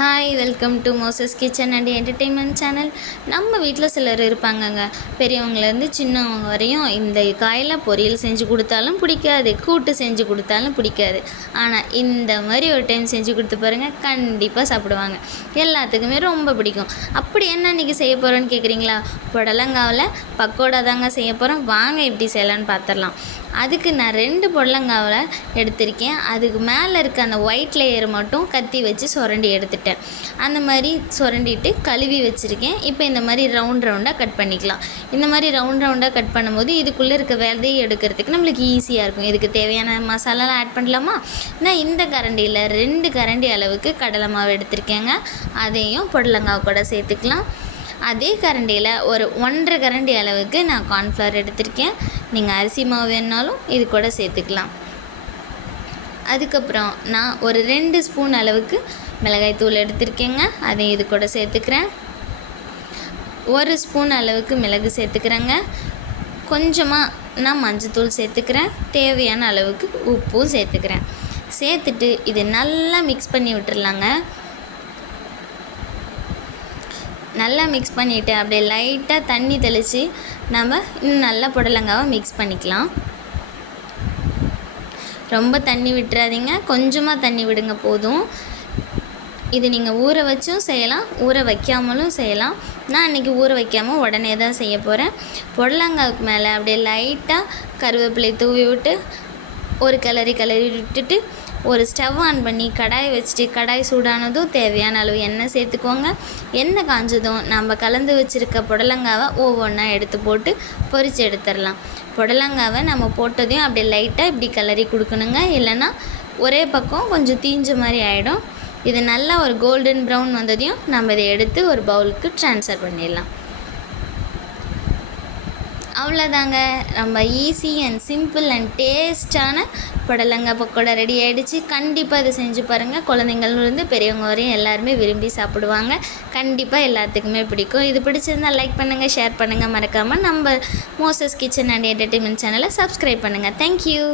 Hi welcome to Moses kitchen and entertainment channel நம்ம வீட்டில் சிலர் இருப்பாங்கங்க. பெரியவங்கலேருந்து சின்னவங்க வரையும் இந்த காயில் பொரியல் செஞ்சு கொடுத்தாலும் பிடிக்காது கூட்டு செஞ்சு கொடுத்தாலும் பிடிக்காது. ஆனால் இந்த மாதிரி ஒரு டைம் செஞ்சு கொடுத்து பாருங்கள் கண்டிப்பாக சாப்பிடுவாங்க. எல்லாத்துக்குமே ரொம்ப பிடிக்கும். அப்படி என்ன இன்றைக்கி செய்ய போகிறோன்னு கேட்குறீங்களா புடலங்காவில் பக்கோடா தாங்க செய்ய போகிறோம் வாங்க எப்படி செய்யலான்னு பார்த்துடலாம் அதுக்கு நான் ரெண்டு புடலங்காவில் எடுத்திருக்கேன். அதுக்கு மேலே இருக்க அந்த ஒயிட் லேயர் மட்டும் கத்தி வச்சு சுரண்டி எடுத்துட்டேன். அந்த மாதிரி சுரண்டிட்டு கழுவி வச்சுருக்கேன். இப்போ இந்த மாதிரி ரவுண்ட் ரவுண்டாக கட் பண்ணிக்கலாம். இந்த மாதிரி ரவுண்ட் ரவுண்டாக கட் பண்ணும்போது இதுக்குள்ளே இருக்க விதையை எடுக்கிறதுக்கு நம்மளுக்கு ஈஸியாக இருக்கும். இதுக்கு தேவையான மசாலாலாம் ஆட் பண்ணலாமா? நான் இந்த கரண்டியில் ரெண்டு கரண்டி அளவுக்கு கடலை மாவு எடுத்திருக்கேங்க. அதையும் புடலங்காய் கூட சேர்த்துக்கலாம். அதே கரண்டியில் ஒரு ஒன்றரை கரண்டி அளவுக்கு நான் கார்ன்ஃப்ளவர் எடுத்திருக்கேன். நீங்கள் அரிசி மாவு வேணுனாலும் இது கூட சேர்த்துக்கலாம். அதுக்கப்புறம் நான் ஒரு ரெண்டு ஸ்பூன் அளவுக்கு மிளகாய் தூள் எடுத்திருக்கேங்க. அதையும் இது கூட சேர்த்துக்கிறேன். ஒரு ஸ்பூன் அளவுக்கு மிளகு சேர்த்துக்கிறேங்க. கொஞ்சமாக நான் மஞ்சத்தூள் சேர்த்துக்கிறேன். தேவையான அளவுக்கு உப்பும் சேர்த்துக்கிறேன். சேர்த்துட்டு இது நல்லா மிக்ஸ் பண்ணி விட்டுறலாங்க. நல்லா மிக்ஸ் பண்ணிவிட்டு அப்படியே லைட்டாக தண்ணி தெளித்து நம்ம இன்னும் நல்லா புடலங்காவை மிக்ஸ் பண்ணிக்கலாம். ரொம்ப தண்ணி விட்டுறாதீங்க. கொஞ்சமாக தண்ணி விடுங்க போதும். இது நீங்கள் ஊற வச்சும் செய்யலாம். ஊற வைக்காமலும் செய்யலாம். நான் இன்றைக்கி ஊற வைக்காமல் உடனே தான் செய்ய போகிறேன் புடலங்காவுக்கு மேலே அப்படியே லைட்டாக கருவேப்பிலை தூவி விட்டு ஒரு கிளறி கிளறி விட்டுட்டு ஒரு ஸ்டவ் ஆன் பண்ணி கடாய் வச்சுட்டு கடாய் சூடானதும் தேவையான அளவு எண்ணெய் சேர்த்துக்கோங்க. எண்ணெய் காஞ்சதும் நம்ம கலந்து வச்சுருக்க புடலங்காவை ஒவ்வொன்றா எடுத்து போட்டு பொரித்து எடுத்துடலாம். புடலங்காவை நம்ம போட்டதையும் அப்படியே லைட்டாக இப்படி கலரி கொடுக்கணுங்க. இல்லைன்னா ஒரே பக்கம் கொஞ்சம் தீஞ்ச மாதிரி ஆகிடும் இது நல்லா ஒரு கோல்டன் ப்ரௌன் வந்ததையும் நம்ம இதை எடுத்து ஒரு பவுலுக்கு ட்ரான்ஸ்ஃபர் பண்ணிடலாம். அவ்வளோதாங்க. ரொம்ப ஈஸி அண்ட் சிம்பிள் அண்ட் டேஸ்டான புடலங்க பக்கோடா ரெடி ஆகிடுச்சு கண்டிப்பாக இதை செஞ்சு பாருங்கள் குழந்தைங்கள்லேருந்து பெரியவங்க வரையும் எல்லாருமே விரும்பி சாப்பிடுவாங்க. கண்டிப்பாக எல்லாத்துக்குமே பிடிக்கும். இது பிடிச்சிருந்தால் லைக் பண்ணுங்கள் ஷேர் பண்ணுங்கள் மறக்காமல் நம்ம மோசஸ் கிச்சன் அண்ட் என்டர்டெயின்மெண்ட் சேனலை சப்ஸ்கிரைப் பண்ணுங்கள் தேங்க்யூ